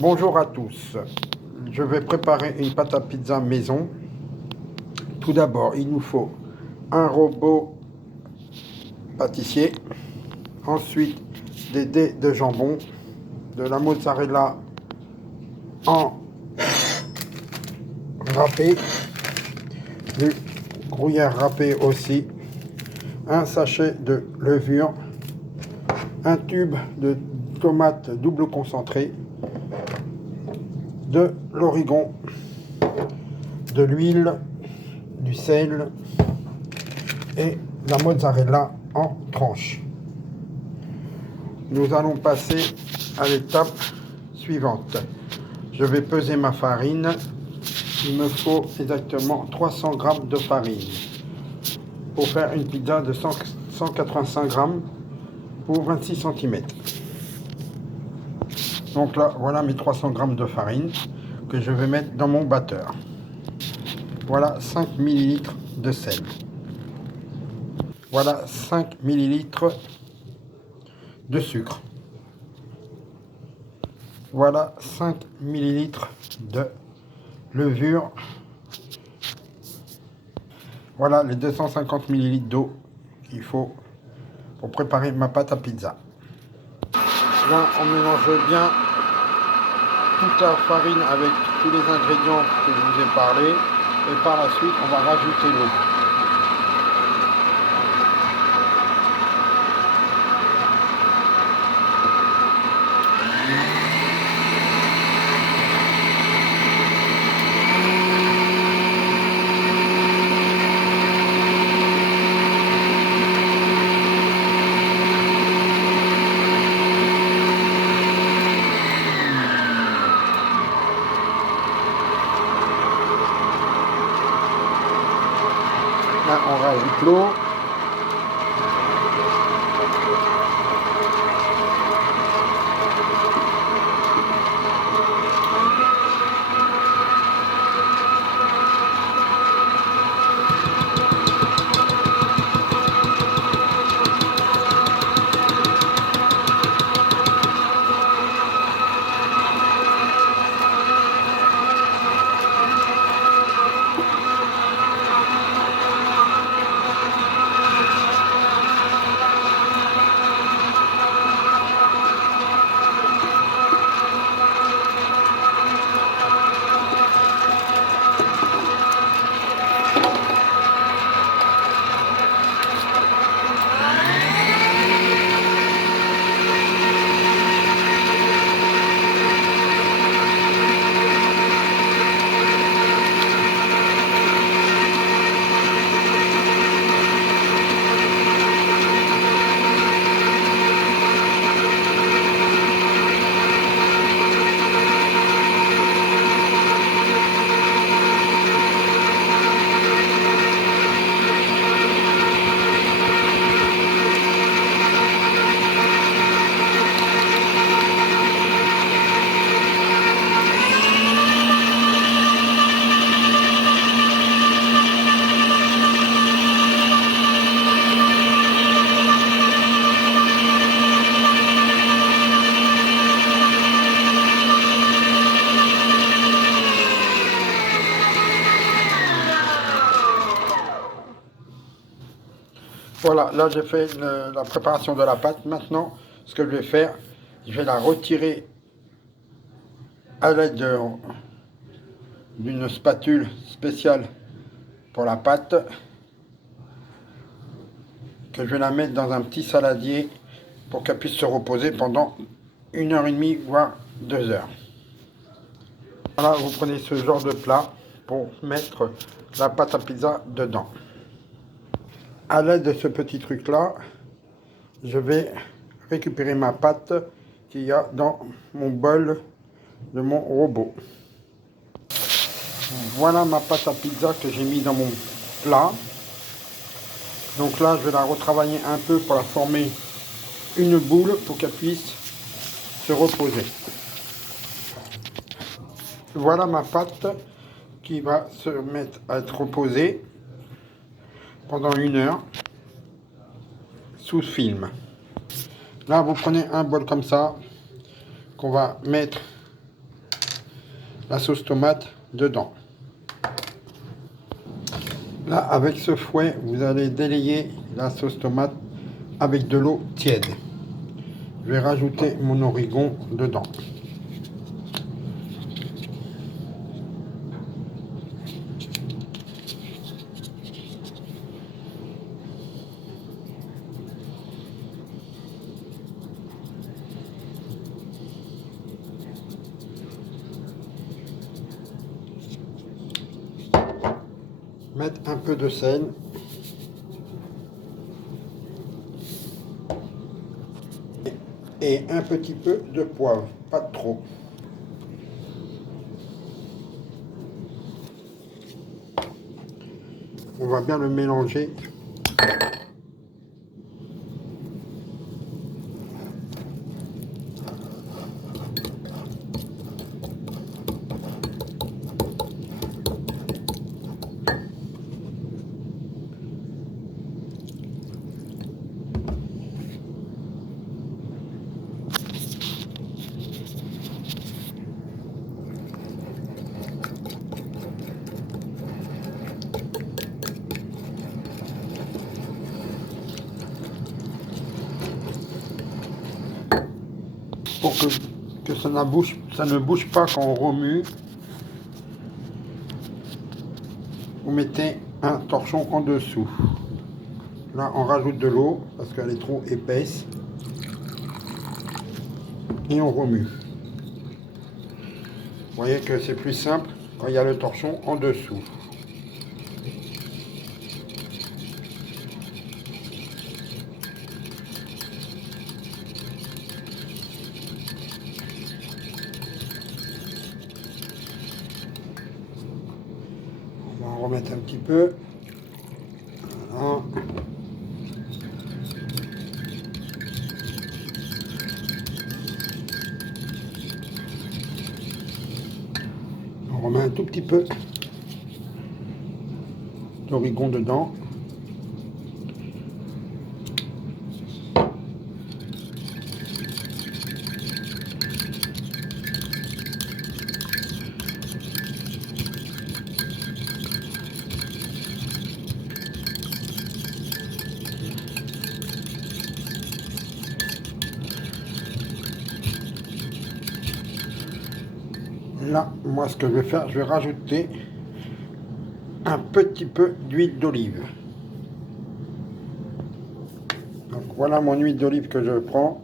Bonjour à tous. Je vais préparer une pâte à pizza maison. Tout d'abord, il nous faut un robot pâtissier. Ensuite, des dés de jambon, de la mozzarella en râpé, du gruyère râpé aussi, un sachet de levure, un tube de tomates double concentré, de l'origan, de l'huile, du sel et la mozzarella en tranches. Nous allons passer à l'étape suivante. Je vais peser ma farine. Il me faut exactement 300 g de farine pour faire une pizza de 185 g pour 26 cm. Donc là, voilà mes 300 g de farine que je vais mettre dans mon batteur. Voilà 5 ml de sel. Voilà 5 ml de sucre. Voilà 5 ml de levure. Voilà les 250 ml d'eau qu'il faut pour préparer ma pâte à pizza. Là, on mélange bien toute la farine avec tous les ingrédients que je vous ai parlé. Et par la suite, on va rajouter l'eau. Là, on rajoute l'eau. Voilà, là j'ai fait la préparation de la pâte. Maintenant, ce que je vais faire, je vais la retirer à l'aide d'une spatule spéciale pour la pâte, que je vais la mettre dans un petit saladier pour qu'elle puisse se reposer pendant 1h30 voire 2 heures. Voilà, vous prenez ce genre de plat pour mettre la pâte à pizza dedans. À l'aide de ce petit truc là, je vais récupérer ma pâte qu'il y a dans mon bol de mon robot. Voilà ma pâte à pizza que j'ai mis dans mon plat. Donc là, je vais la retravailler un peu pour la former une boule pour qu'elle puisse se reposer. Voilà ma pâte qui va se mettre à être reposée pendant 1 heure sous film. Là, vous prenez un bol comme ça qu'on va mettre la sauce tomate dedans. Là, avec ce fouet, vous allez délayer la sauce tomate avec de l'eau tiède. Je vais rajouter mon origon dedans. Mettre un peu de sel. Et un petit peu de poivre, pas trop. On va bien le mélanger. Pour que ça ne bouge pas quand on remue, vous mettez un torchon en dessous. Là, on rajoute de l'eau parce qu'elle est trop épaisse. Et on remue. Vous voyez que c'est plus simple quand il y a le torchon en dessous. On va en remettre un petit peu. Voilà. On remet un tout petit peu d'origon dedans. Là, moi, ce que je vais faire, je vais rajouter un petit peu d'huile d'olive. Donc voilà mon huile d'olive que je prends.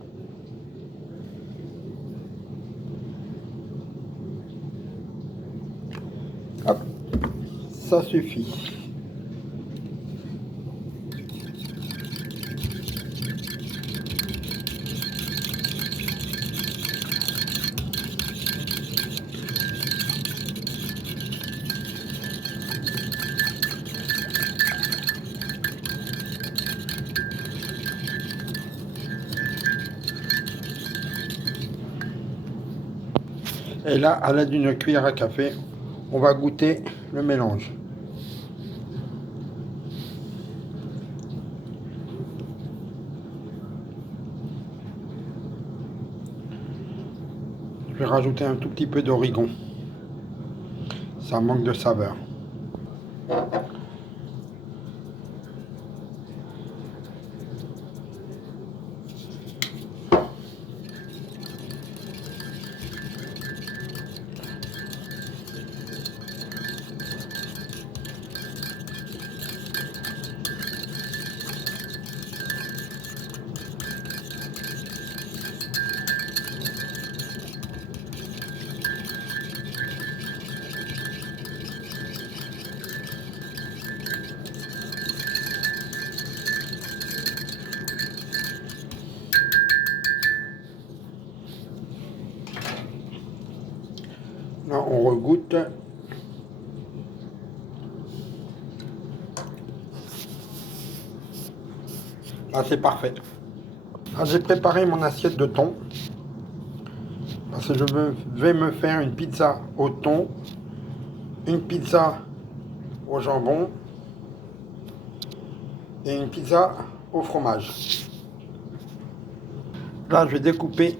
Hop, ça suffit. Et là, à l'aide d'une cuillère à café, on va goûter le mélange. Je vais rajouter un tout petit peu d'origon. Ça manque de saveur. Là, on regoute. Là, c'est parfait. Là, j'ai préparé mon assiette de thon. Parce que vais me faire une pizza au thon, une pizza au jambon et une pizza au fromage. Là, je vais découper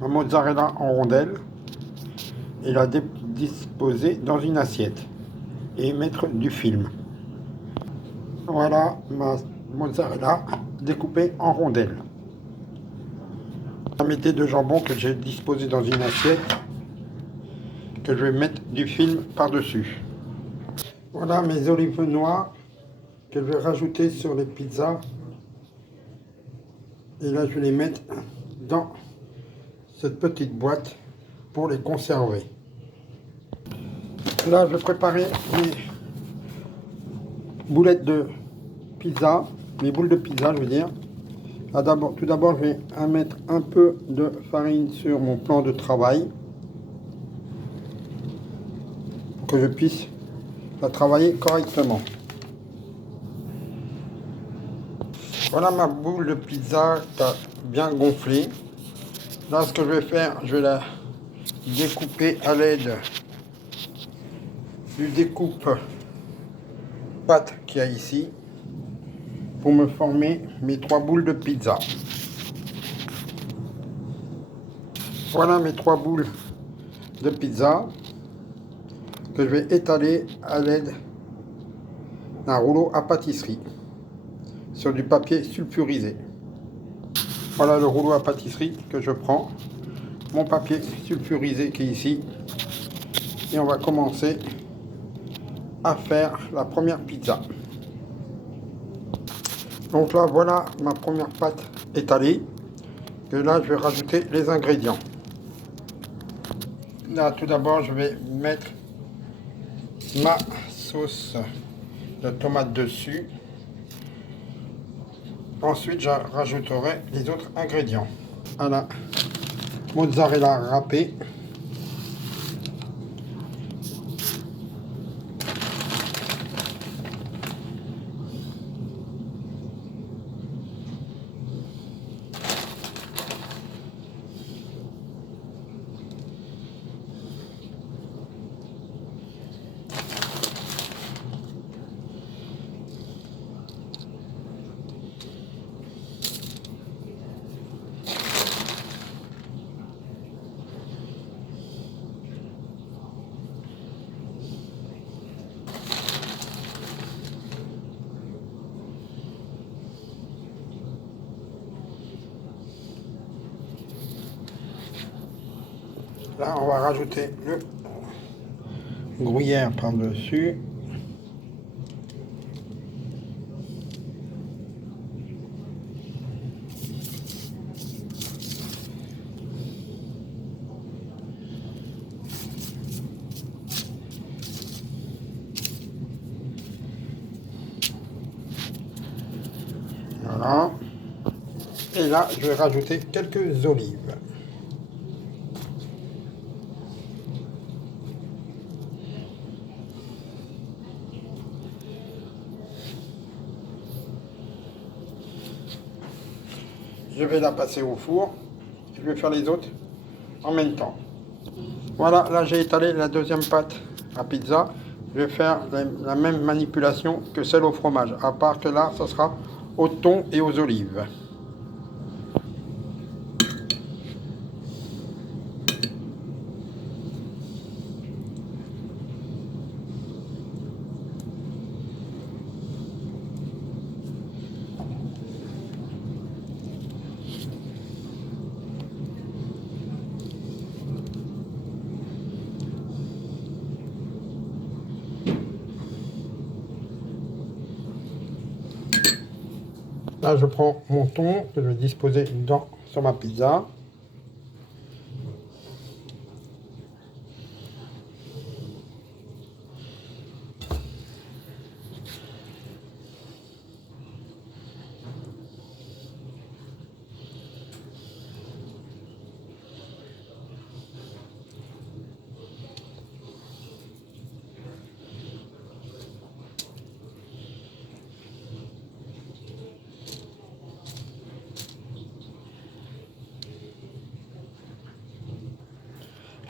ma mozzarella en rondelles et la disposer dans une assiette et mettre du film. Voilà ma mozzarella découpée en rondelles. Je mettais de jambon que j'ai disposé dans une assiette, que je vais mettre du film par-dessus. Voilà mes olives noires que je vais rajouter sur les pizzas. Et là, je vais les mettre dans cette petite boîte pour les conserver. Là, je vais préparer mes boulettes de pizza, mes boules de pizza, je veux dire. Tout d'abord, je vais mettre un peu de farine sur mon plan de travail pour que je puisse la travailler correctement. Voilà ma boule de pizza qui a bien gonflé. Là, ce que je vais faire, je vais la découper à l'aide du découpe pâte qu'il y a ici pour me former mes 3 boules de pizza. Voilà mes 3 boules de pizza que je vais étaler à l'aide d'un rouleau à pâtisserie sur du papier sulfurisé. Voilà le rouleau à pâtisserie que je prends, mon papier sulfurisé qui est ici, et on va commencer à faire la première pizza. Donc là, voilà ma première pâte étalée, que là je vais rajouter les ingrédients. Là, tout d'abord, je vais mettre ma sauce de tomate dessus. Ensuite, je rajouterai les autres ingrédients. Voilà, mozzarella râpée. Là, on va rajouter le gruyère par-dessus. Voilà. Et là, je vais rajouter quelques olives. Je vais la passer au four. Je vais faire les autres en même temps. Voilà, là j'ai étalé la deuxième pâte à pizza. Je vais faire la même manipulation que celle au fromage, à part que là, ça sera au thon et aux olives. Là, je prends mon thon que je vais disposer sur ma pizza.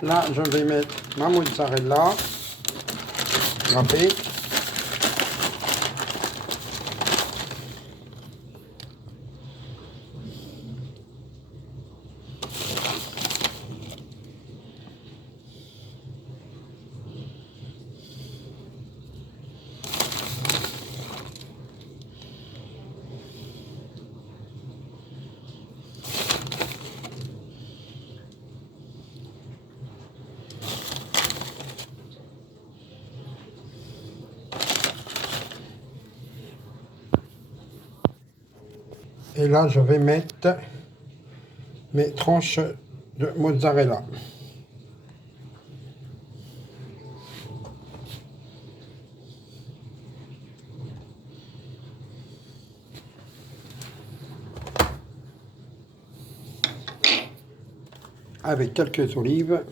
Là, je vais mettre ma mozzarella râpée. Et là, je vais mettre mes tranches de mozzarella. Avec quelques olives.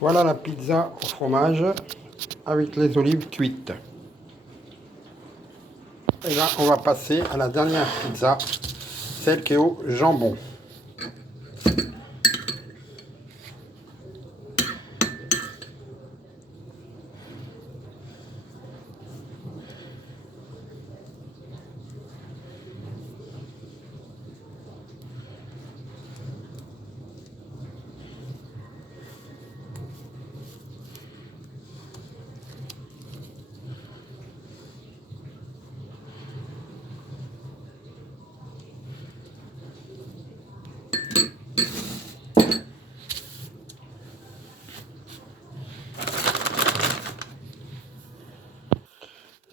Voilà la pizza au fromage avec les olives cuites. Et là, on va passer à la dernière pizza, celle qui est au jambon.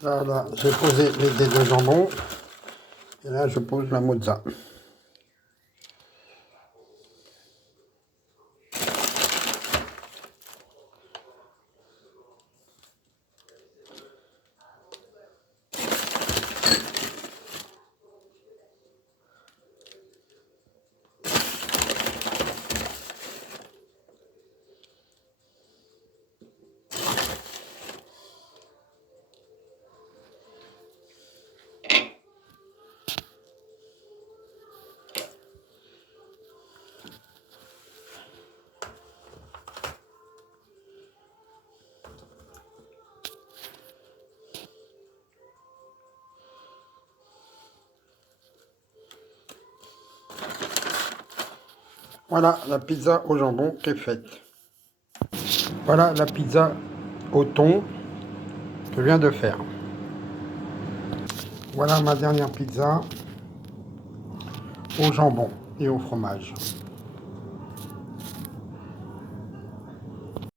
Là, j'ai posé les dés de jambon. Et là, je pose la mozza. Voilà la pizza au jambon qui est faite. Voilà la pizza au thon que je viens de faire. Voilà ma dernière pizza au jambon et au fromage.